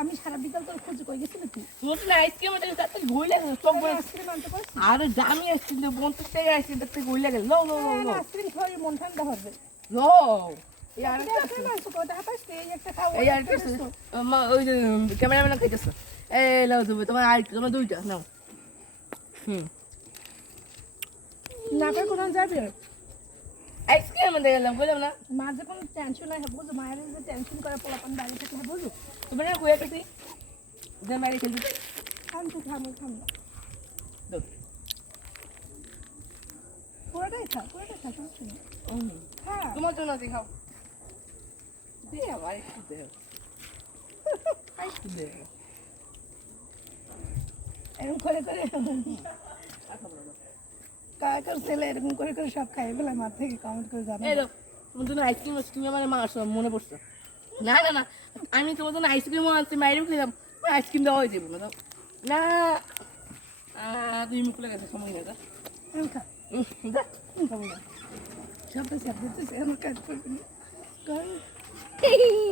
আমি সারা বিকাল খুঁজে কই গেছিল আইসক্রিম আরে দামি আইসক্রিম তো পঞ্চাশ টাকা আইসক্রিম খাওয়াই মন ঠান্ডা হবে লো যে ক্যামেরাম্যান খাইতেছে। এই লাও তুমি তোমার আর তোমার দুইটা নাও। হুম। না করে কোন যাবে? আইসক্রিম আনতে গেলাম বললাম না মা যখন টেনশন হয় বুঝো মায়ের যে টেনশন করে পোলাপান বাইরে থাকলে বুঝো তোমার না কয়ে গেছি যে মারি খেলতে খাম তো খাম খাম পুরোটাই খা পুরোটাই খা সমস্যা নেই হ্যাঁ তোমার জন্য আছে খাও দে আবার একটু দে একটু দে এরকম করে করে কাকার ছেলে এরকম করে সব মার থেকে কমেন্ট করে জানো এই তোমার জন্য আইসক্রিম আছে তুমি আমার মা আসো মনে পড়ছো। না না না আমি তোমার জন্য আইসক্রিমও আনছি মাইরেও খেলাম আইসক্রিম দেওয়া হয়েছে না না আহ, তুমি মুখ লেগেছে সময় না খা। না। সব তো সব কাজ করবে না। কর।